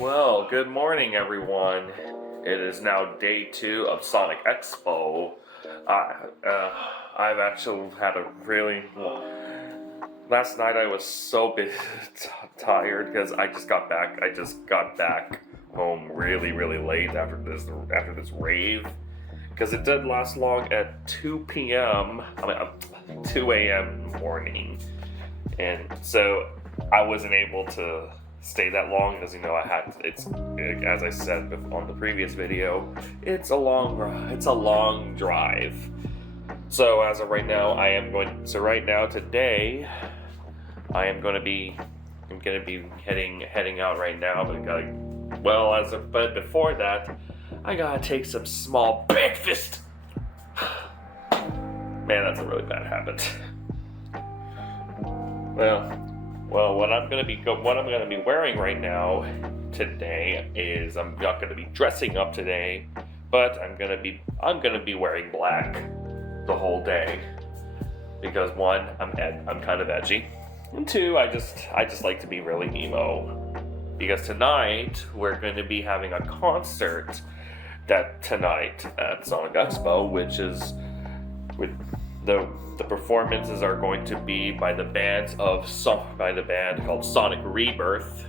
Well, good morning, everyone. It is now day 2 of Sonic Expo. I've actually had a really... Last night I was so tired because I just got back home really late after this rave. Because it did last long at 2 p.m. 2 a.m. in the morning. And so I wasn't able to stay that long because as I said on the previous video, it's a long drive. So as of right now, today I am going to be heading out right now, but before that I gotta take some small breakfast. Man, that's a really bad habit. Well, what I'm gonna be wearing right now today is I'm not gonna be dressing up today, but I'm gonna be wearing black the whole day because one, I'm kind of edgy, and two, I just like to be really emo. Because tonight we're going to be having a concert tonight at Sonic Expo, which is with the performances are going to be by the band called Sonic Rebirth.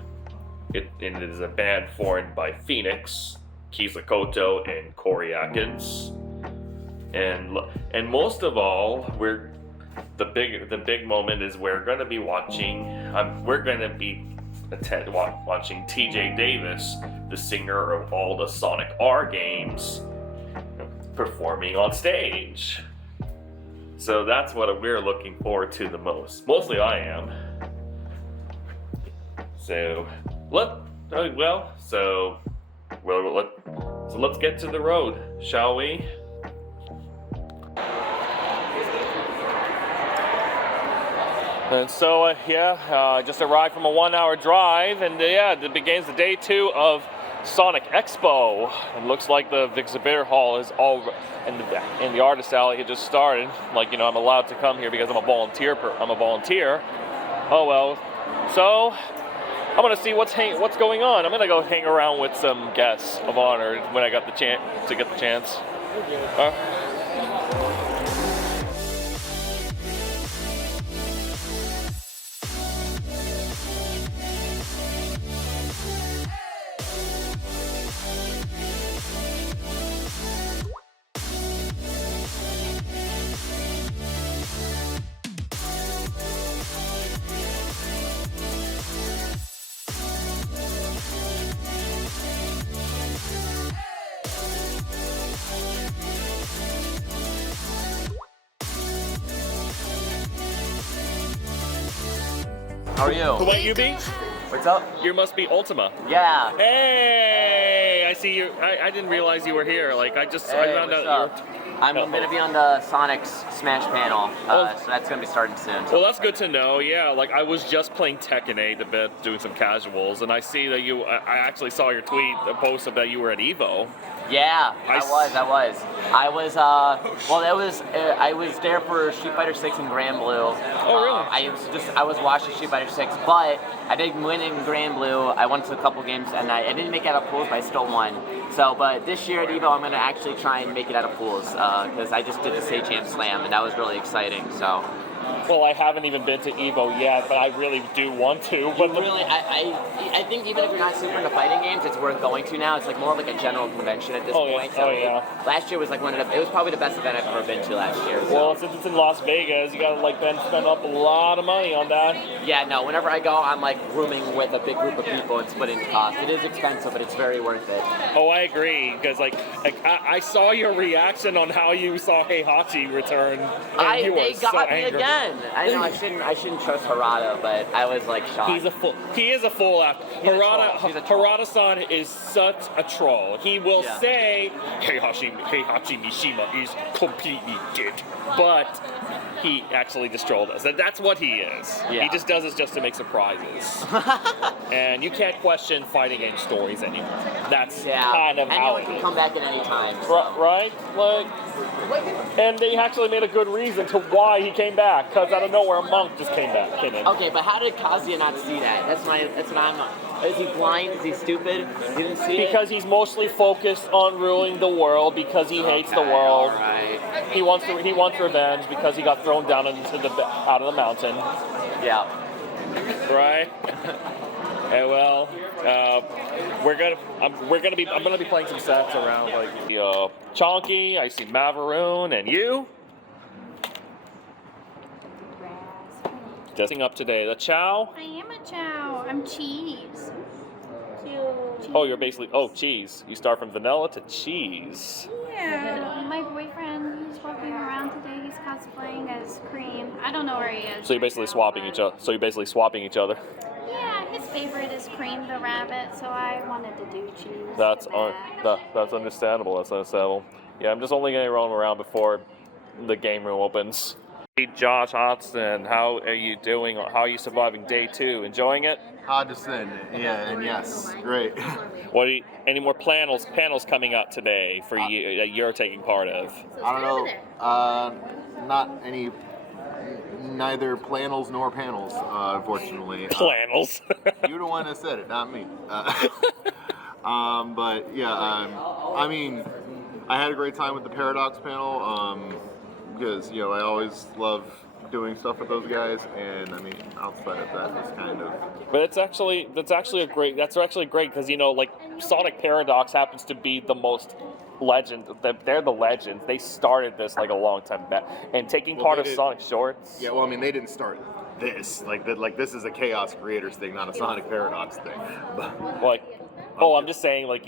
It is a band formed by Phoenix, Kizakoto, and Corey Atkins. And most of all, the big moment is we're going to be watching TJ Davis, the singer of all the Sonic R games, performing on stage. So that's what we're looking forward to the most. Mostly I am. So let's get to the road, shall we? And so, just arrived from a 1-hour drive, and it begins the day 2 of Sonic Expo. It looks like the exhibitor hall is all in the artist alley. It just started. I'm allowed to come here because I'm a volunteer. Oh well. So I'm gonna see what's going on. I'm gonna go hang around with some guests of honor when I got the chance. How are you? Who might you be? What's up? You must be Ultima. Yeah. Hey, I see you. I didn't realize you were here. I found out. I'm going to be on the Sonic's Smash panel, so that's going to be starting soon. Well, that's good to know. Yeah, I was just playing TEKKEN 8 a bit, doing some casuals, and I see that I actually saw your tweet, a post of that you were at EVO. Yeah, I was. I was there for Street Fighter 6 in Grand Blue. Oh, really? I was watching Street Fighter 6, but I didn't win in Grand Blue. I went to a couple games, and I didn't make it out of pools, but I still won. So, but this year at EVO, I'm going to actually try and make it out of pools, because I just did the Stage Jam Slam, and that was really exciting, so. Well, I haven't even been to EVO yet, but I really do want to. But I think even if you're not super into fighting games, it's worth going to now. It's more like a general convention at this point. Yeah. So last year was it was probably the best event I've ever been to last year. So. Well, since it's in Las Vegas, you gotta spend up a lot of money on that. Yeah, no. Whenever I go, I'm rooming with a big group of people and splitting the cost. It is expensive, but it's very worth it. Oh, I agree, because I saw your reaction on how you saw Heihachi return. And they got so me angry. again. I know I shouldn't trust Harada, but I was shocked. He is a fool after. Harada-san is such a troll. He will say Heihachi Mishima is completely dead, but he actually just trolled us. That's what he is. Yeah. He just does this just to make surprises. And you can't question fighting game stories anymore. That's kind of how it is. Anyone can come back at any time. So. Right? And they actually made a good reason to why he came back, because out of nowhere a monk just came in. Okay, but how did Kazuya not see that? That's what I'm Is he blind? Is he stupid? He didn't see Because he's mostly focused on ruling the world because he hates the world. Right. He wants revenge because he got thrown down out of the mountain. Yeah. Right. And well, I'm gonna be playing some sets around like Chonky. I see Maveroon and you. Dressing up today. The Chow. I am a chow. I'm cheese. Oh, you're basically cheese. You start from vanilla to cheese. Yeah. My boyfriend, he's walking around today. He's cosplaying as Cream. I don't know where he is. So you're basically swapping each other. Yeah, his favorite is Cream the rabbit, so I wanted to do cheese. That's for that. that's understandable. That's understandable. Yeah, I'm just only gonna roam around before the game room opens. Hey, Josh Hodson, how are you doing? How are you surviving day 2? Enjoying it? Hodgson, yeah, and yes, great. Any more panels coming up today for you that you're taking part of? I don't know, not any, neither plannels nor panels, unfortunately. Plannels. You're the one that said it, not me. But yeah, I mean, I had a great time with the Paradox panel, because, I always love doing stuff with those guys, and I mean, outside of that, it's kind of. But that's actually great because like Sonic Paradox happens to be the most legend. They're the legends. They started this like a long time back, and taking part of Sonic Shorts. Yeah, well, I mean, they didn't start this. Like this is a Chaos Creators thing, not a Sonic Paradox thing. But, I'm just saying, like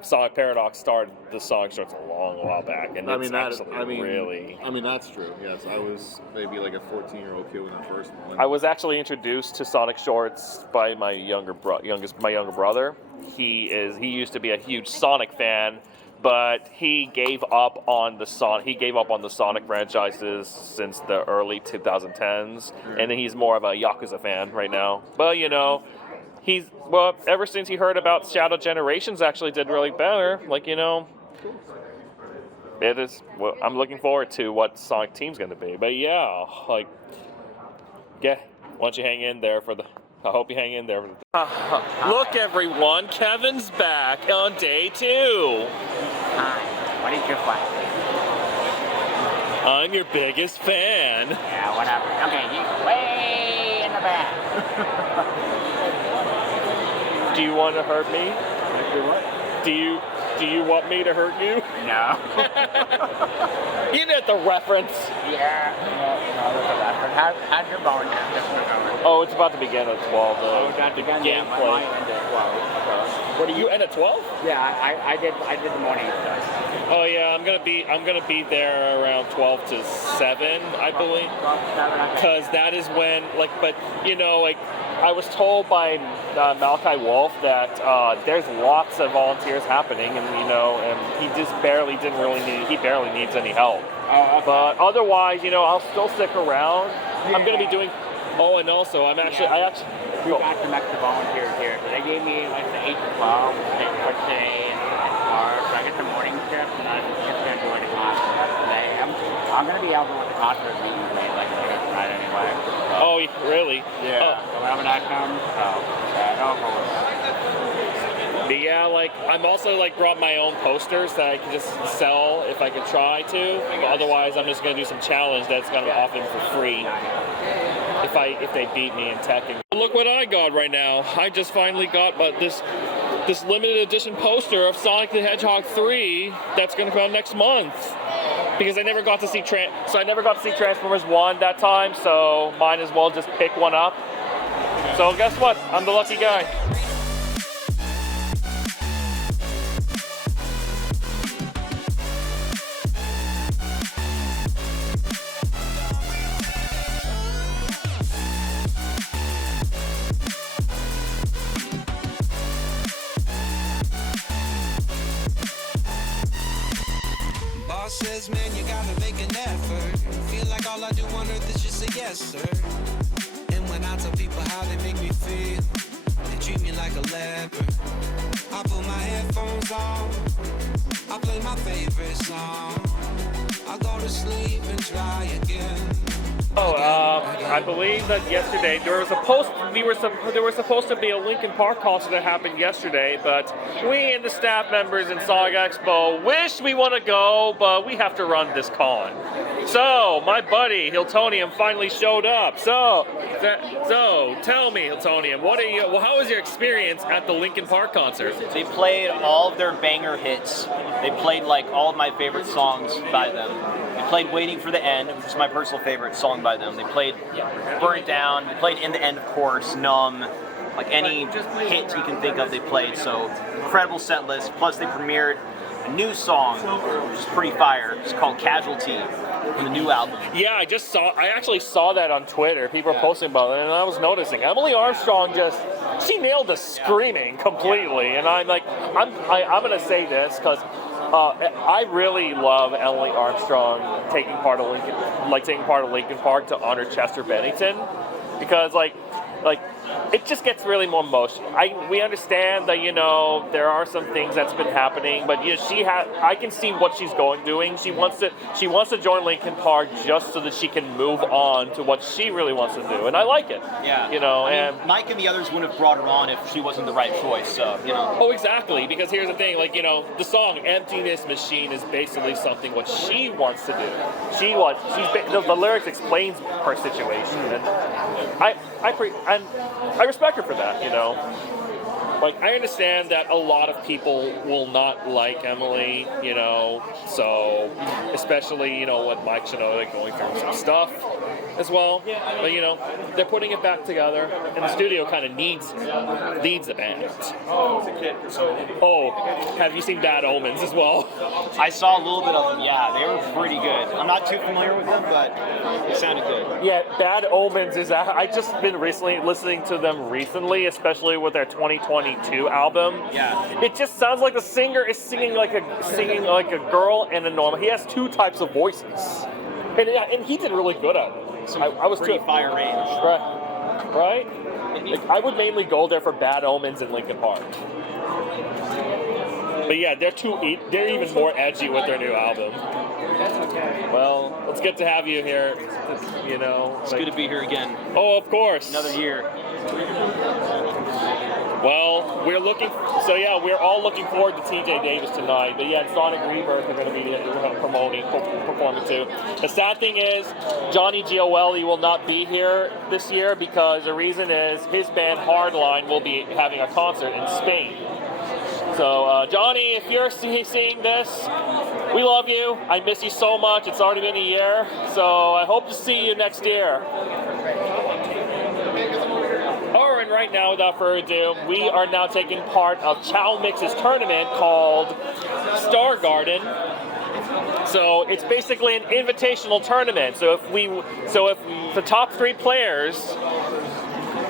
Sonic Paradox started the Sonic Shorts a long while back, and really. I mean, that's true. Yes, I was maybe like a 14-year-old kid when I first went. I was actually introduced to Sonic Shorts by my younger brother. He used to be a huge Sonic fan, but he gave up on the Sonic franchises since the early 2010s, and then he's more of a Yakuza fan right now. But ever since he heard about Shadow Generations, actually did really better. It is. Well, I'm looking forward to what Sonic Team's going to be. But yeah, why don't you hang in there for the? I hope you hang in there. Look, everyone, Kevin's back on day 2. Hi. What is your flag? I'm your biggest fan. Yeah, whatever. Okay, you way in the back. Do you want to hurt me? Do you want me to hurt you? No. You get the reference. Yeah, that's a reference. How's your bowling now? Oh, it's about to begin at 12. It's about to begin. Yeah, mine ended at 12. What do you end at 12? Yeah, I did the morning. Oh yeah, I'm gonna be there around 12 to 7, I believe. 12 to 7, okay. Because that is when I was told by Malachi Wolf that there's lots of volunteers happening, and he barely needs any help. Oh, okay. But otherwise, I'll still stick around. Yeah. I'm gonna be doing. Oh, and also we got some extra volunteers here. So they gave me like the 8 to 12 for today and tomorrow. So I get the morning shift, and I'm just gonna do the concert today. I'm gonna be helping with the concert meetings like tonight anyway. So. Oh, really? Yeah. So whenever that comes, I'll go with that. But yeah, I'm also brought my own posters that I can just sell if I can try to. But otherwise, I'm just gonna do some challenge that's gonna offer them for free. If they beat me in Tekken. Look what I got right now. I just finally got this limited edition poster of Sonic the Hedgehog 3 that's gonna come out next month. Because I never got to see Transformers 1 that time, so might as well just pick one up. So guess what? I'm the lucky guy. Says, man, you gotta make an effort. Feel like all I do on earth is just say yes, sir. And when I tell people how they make me feel, they treat me like a leper. I put my headphones on, I play my favorite song. I go to sleep and try again. I believe that yesterday there was there was supposed to be a Linkin Park concert that happened yesterday, but we and the staff members in Sonic Expo wish we want to go, but we have to run this con. So my buddy Hiltonium finally showed up. So tell me, Hiltonium, how was your experience at the Linkin Park concert? They played all of their banger hits. They played like all of my favorite songs by them. They played Waiting for the End, which is my personal favorite song by them. They played Burn It Down. They played In the End, of course, Numb. Like any hit you can think of, they played. So incredible set list. Plus they premiered a new song, which is pretty fire. It's called Casualty from the new album. Yeah, I actually saw that on Twitter. People were posting about it, and I was noticing Emily Armstrong she nailed the screaming completely. And I'm gonna say this because I really love Emily Armstrong taking part of Linkin Park to honor Chester Bennington, because like it just gets really more emotional. We understand that there are some things that's been happening, but I can see what she's doing. She wants to join Linkin Park just so that she can move on to what she really wants to do, and I like it. Yeah. And Mike and the others wouldn't have brought her on if she wasn't the right choice. So Oh, exactly. Because here's the thing, the song "Emptiness Machine" is basically something what she wants to do. The lyrics explains her situation, and I respect her for that, I understand that a lot of people will not like Emily, so especially, with Mike Shinoda going through some stuff as well. But, they're putting it back together, and the studio kind of needs the band. Oh, have you seen Bad Omens as well? I saw a little bit of them. Yeah, they were pretty good. I'm not too familiar with them, but it sounded good. Yeah, Bad Omens I just been listening to them recently, especially with their 2022 album. Yeah. It just sounds like the singer is singing like a girl and a normal. He has two types of voices, and he did really good at it. I was pretty too fire range. Right. I would mainly go there for Bad Omens and Linkin Park. But yeah, they're even more edgy with their new album. Well, it's good to have you here. It's good to be here again. Oh, of course. Another year. Well, we're all looking forward to TJ Davis tonight. But yeah, Sonic Rebirth are going to be performing too. The sad thing is, Johnny Gioeli will not be here this year because the reason is his band Hardline will be having a concert in Spain. So, Johnny, if you're seeing this, we love you. I miss you so much. It's already been a year. So I hope to see you next year. And right now, without further ado, we are now taking part of Chow Mix's tournament called Star Garden. So it's basically an invitational tournament. So if the top 3 players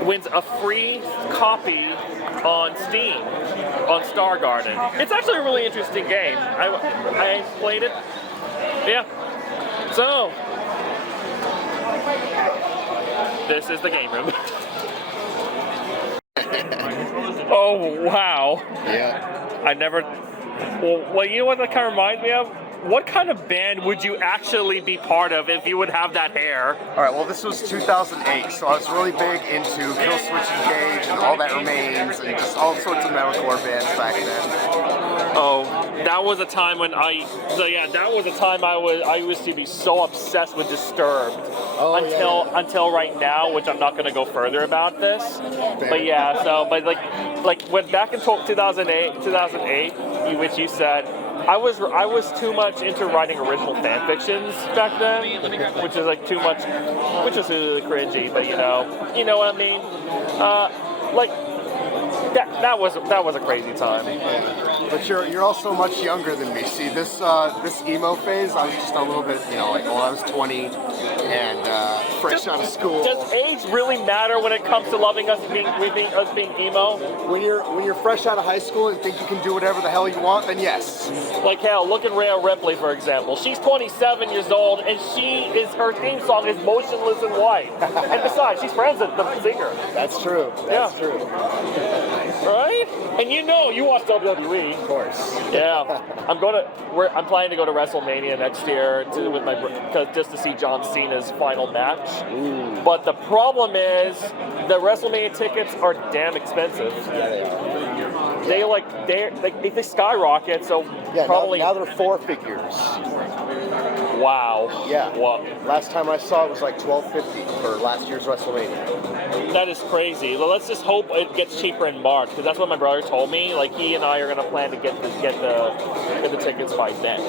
wins a free copy on Steam on Star Garden. It's actually a really interesting game. I played it. Yeah. So this is the game room. Oh, wow. Yeah. I never... Well, you know what that kind of reminds me of? What kind of band would you actually be part of if you would have that hair? All right, well, this was 2008, so I was really big into Kill Switch Engage and All That Remains and just all sorts of metalcore bands back then. Oh, that was a time when I used to be so obsessed with Disturbed until right now, which I'm not going to go further about this. But yeah, but when back in 2008, which you said, I was too much into writing original fan fictions back then, which is like too much, which is really cringy. But you know what I mean. That was a crazy time. But you're also much younger than me. See, this emo phase, I was just a little bit, I was 20 and fresh out of school. Does age really matter when it comes to loving us being emo? When you're fresh out of high school and think you can do whatever the hell you want, then yes. Like hell, look at Rhea Ripley, for example. She's 27 years old, and her theme song is Motionless in White. And besides, she's friends with the singer. That's true. That's true. Right? And you watch WWE. Of course. Yeah, I'm planning to go to WrestleMania next year just to see John Cena's final match. Ooh. But the problem is the WrestleMania tickets are damn expensive. Yeah, they are. They skyrocket. So Yeah, probably now they're 4 figures. wow. Yeah. Wow. Last time I saw it was like $12.50 for last year's WrestleMania. That is crazy. Well, let's just hope it gets cheaper in March, because that's what my brother told me. Like, he and I are gonna plan to get the tickets by then.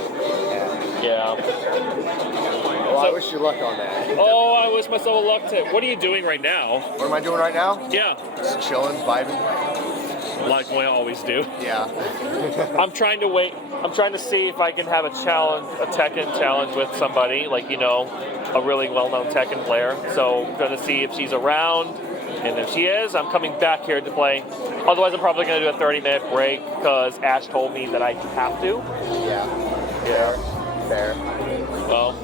Yeah. Well, I wish you luck on that. Oh, I wish myself luck too. What are you doing right now? What am I doing right now? Yeah. Just chilling, vibing. Like we always do. Yeah. I'm trying to see if I can have a Tekken challenge with somebody, like, a really well-known Tekken player. So I'm gonna see if she's around, and if she is, I'm coming back here to play. Otherwise, I'm probably gonna do a 30-minute break because Ash told me that I have to. Yeah. Fair. Well.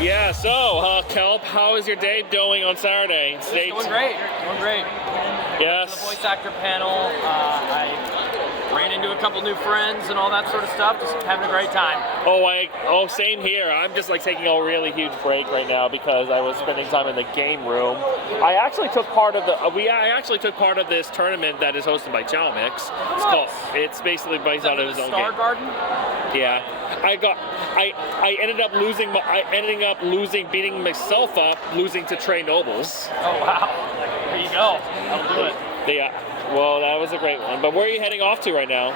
Yeah, so, Kelp, how is your day going on Saturday? It's going great. Yes. The voice actor panel. I ran into a couple new friends and all that sort of stuff. Just having a great time. Oh, same here. I'm just like taking a really huge break right now because I was spending time in the game room. I actually took part of this tournament that is hosted by Chalmix. It's basically based out of his own Star game. Garden? Yeah. I ended up beating myself up, losing to Trey Nobles. Oh wow. There you go. That'll do it. Yeah. Well, that was a great one. But where are you heading off to right now?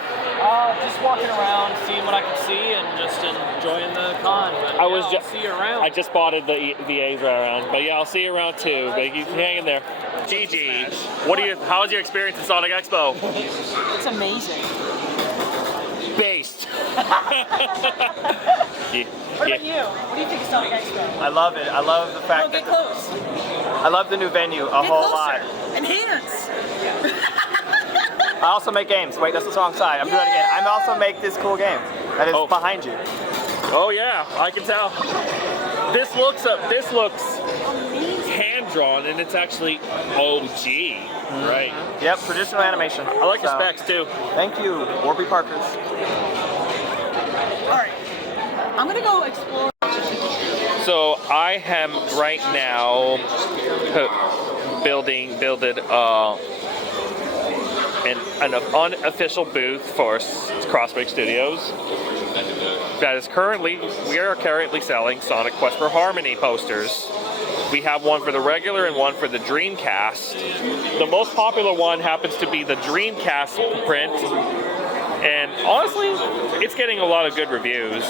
Just walking around, seeing what I can see, and just enjoying the con. But I'll see you around. I just spotted the VAs right around. But yeah, I'll see you around too. But you hang in there. Gigi, how was your experience at Sonic Expo? It's amazing. Based. What about you? What do you think of Sonic Expo? I love it. I love the fact Get close. I love the new venue a whole lot. Enhance. I also make games. Wait, that's the wrong side. I'm doing it again. I also make this cool game that is behind you. Oh yeah, I can tell. This looks hand drawn, and it's actually OG, right? Yep, traditional animation. I like the specs too. Thank you, Warby Parkers. All right, I'm gonna go explore. So I am right now building an unofficial booth for Crossbreak Studios. We are currently selling Sonic Quest for Harmony posters. We have one for the regular and one for the Dreamcast. The most popular one happens to be the Dreamcast print, and honestly, it's getting a lot of good reviews.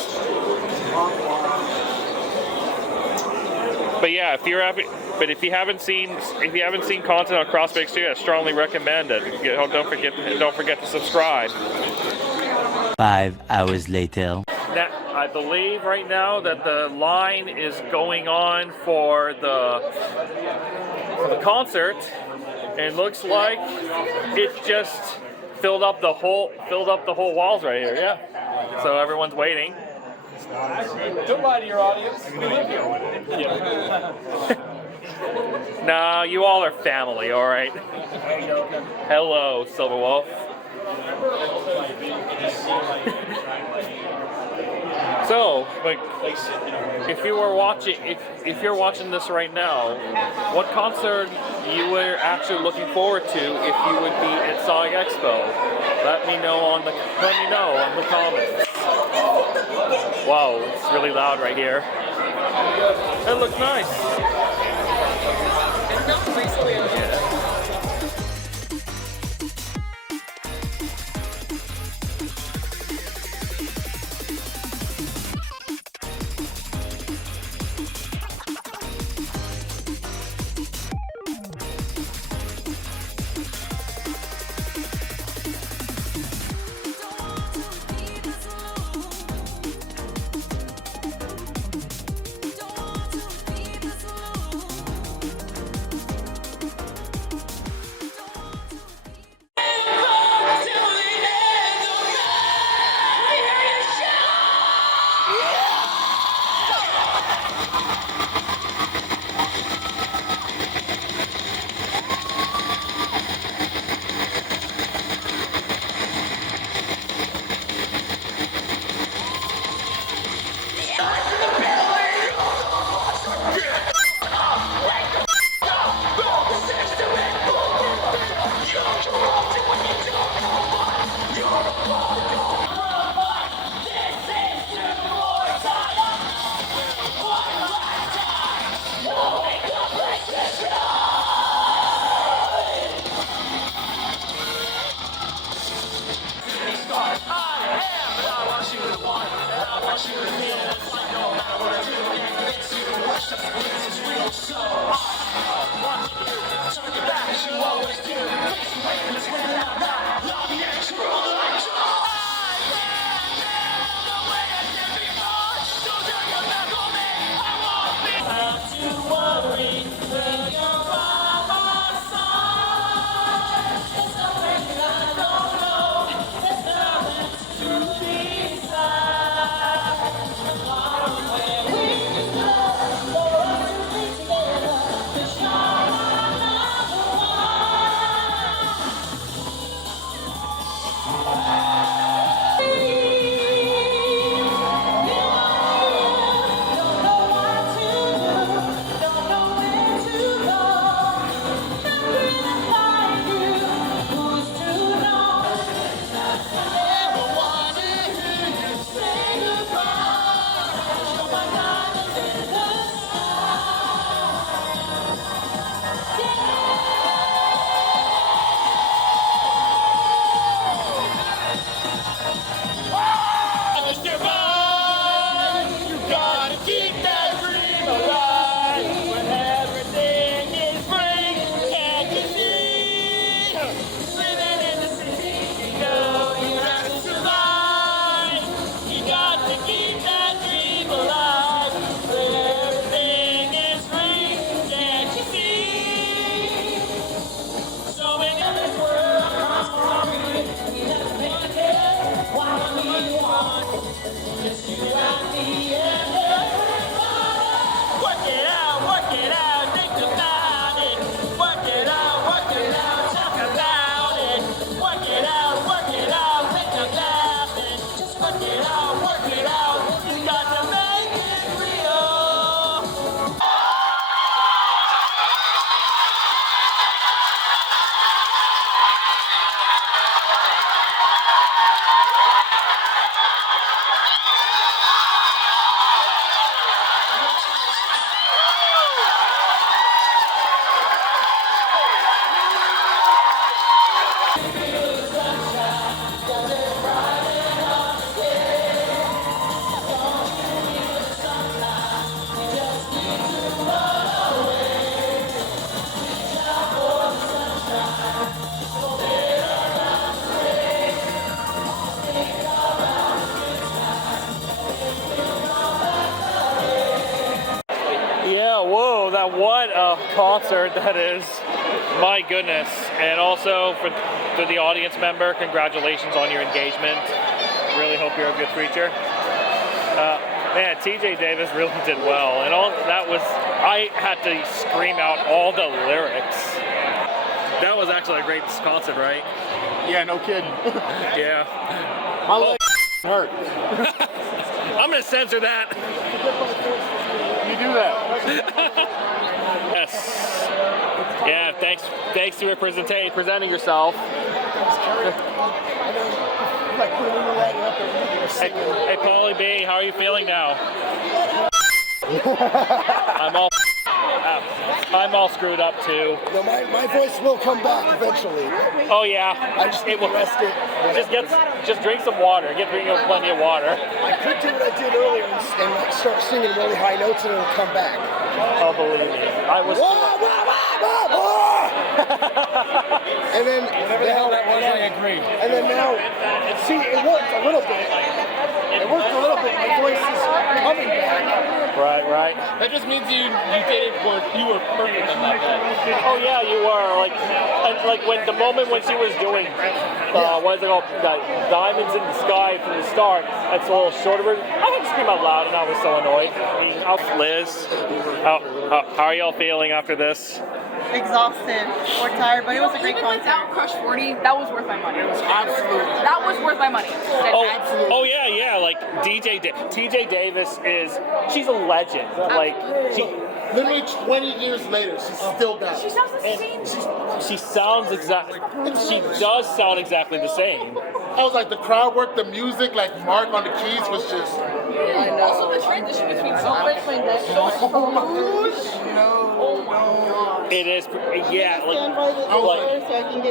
But yeah, if you haven't seen content on Crossbreak Studios, I strongly recommend it. Don't forget to subscribe. 5 hours later. I believe right now that the line is going on for the concert, and it looks like it just filled up the whole walls right here. Yeah. So everyone's waiting. Don't lie to your audience. We live here. Nah, you all are family, all right. Hello, Silver Wolf. So, if you're watching this right now, what concert you were actually looking forward to if you would be at Sonic Expo? Let me know in the comments. Wow, it's really loud right here. It looks nice. Yeah, whoa, that what a concert that is. My goodness. And also for the audience member, congratulations on your engagement. Really hope you're a good preacher. Man, TJ Davis really did well. And all that was, I had to scream out all the lyrics. That was actually a great concert, right? Yeah, no kidding. Yeah. My leg hurt. I'm gonna censor that. You do that. Yes. Yeah, thanks for presenting yourself. Hey, Paulie B, how are you feeling now? I'm all screwed up too. No, my voice will come back eventually. Oh yeah. I just need to rest it. Just drink some water. Drink plenty of water. I could do what I did earlier and like start singing really high notes and it'll come back. Oh, believe me. I was. And then now, I agree. and then now, see, it worked a little bit. It worked a little bit. My voice is coming back. Right. That just means you were perfect on that day. Oh yeah, you were like when the moment when she was doing what is it called, Diamonds in the Sky from the start. That's a little shorter version. I had to scream out loud, and I was so annoyed. Liz, how are y'all feeling after this? Exhausted or tired, but it was a great concert. Without Crush 40, that was worth my money. Absolutely. That was worth my money. Oh yeah. Like TJ Davis she's a legend. Like Literally 20 years later, she's still got it. She sounds the same. She does sound exactly the same. I was like, the crowd work, the music, like Mark on the keys was just. Also, the transition between Sonic playing that It is, yeah.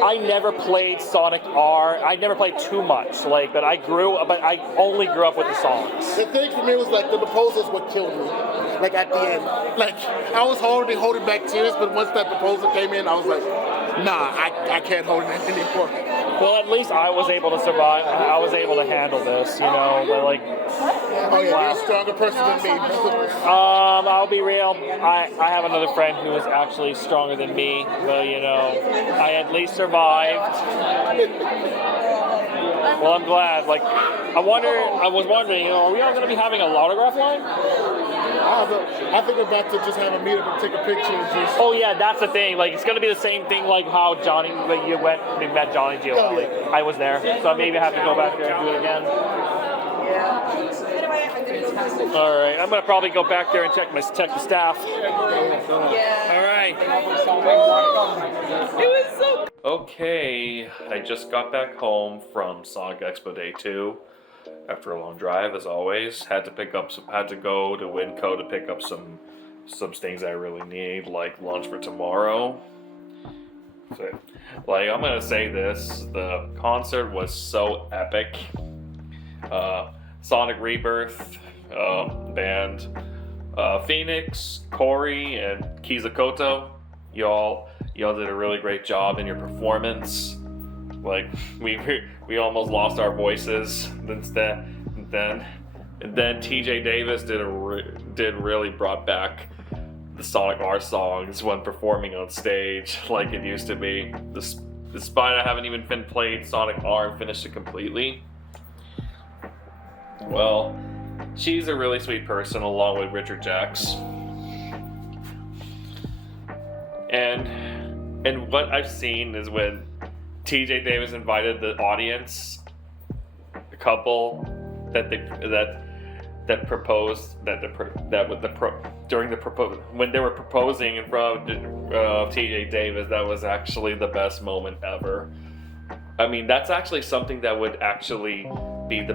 I never played Sonic R. I never played too much, but I only grew up with the songs. The thing for me was like the proposals what killed me. Like at the end, like I was already holding back tears, but once that proposal came in, I was like, nah, I can't hold it anymore. Well, at least I was able to survive. I was able to handle this, but like. Oh yeah, you're a stronger person than me. I'll be real. I have another friend who is actually stronger than me, but I at least survived. Well, I'm glad. I was wondering, are we all going to be having an autograph line? I think we're about to just have a meetup and take a picture and just. Oh yeah, that's the thing. It's going to be the same thing like how Johnny, you met Johnny G. I was there, so maybe I have to go back there and do it again. All right, I'm gonna probably go back there and check the staff. All right. It was so. Okay, I just got back home from Sonic Expo Day 2 after a long drive, as always. Had to go to Winco to pick up some things I really need, like lunch for tomorrow. So, I'm gonna say this: the concert was so epic. Sonic Rebirth band, Phoenix, Corey, and Kizakoto, y'all did a really great job in your performance. We almost lost our voices. Then TJ Davis really brought back the Sonic R songs when performing on stage like it used to be. Despite I haven't even played Sonic R and finished it completely. Well, she's a really sweet person, along with Richard Jacks. And what I've seen is when TJ Davis invited the audience, a couple that proposed when they were proposing in front of TJ Davis, that was actually the best moment ever. I mean, that's actually something that would actually be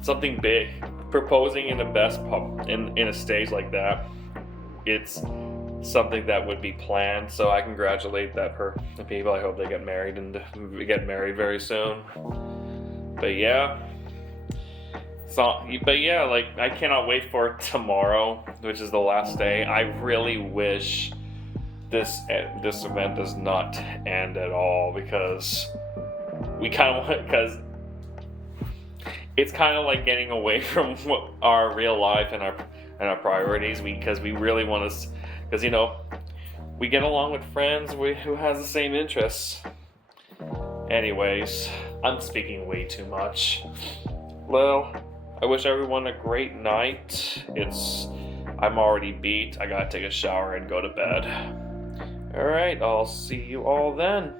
something big. Proposing in in a stage like that, it's something that would be planned. So I congratulate the people. I hope they get married very soon. But yeah, I cannot wait for tomorrow, which is the last day. I really wish this event does not end at all, because it's kind of like getting away from our real life and our priorities, because we really want to, because we get along with friends who has the same interests. Anyways, I'm speaking way too much. Well, I wish everyone a great night. I'm already beat. I gotta take a shower and go to bed. Alright, I'll see you all then.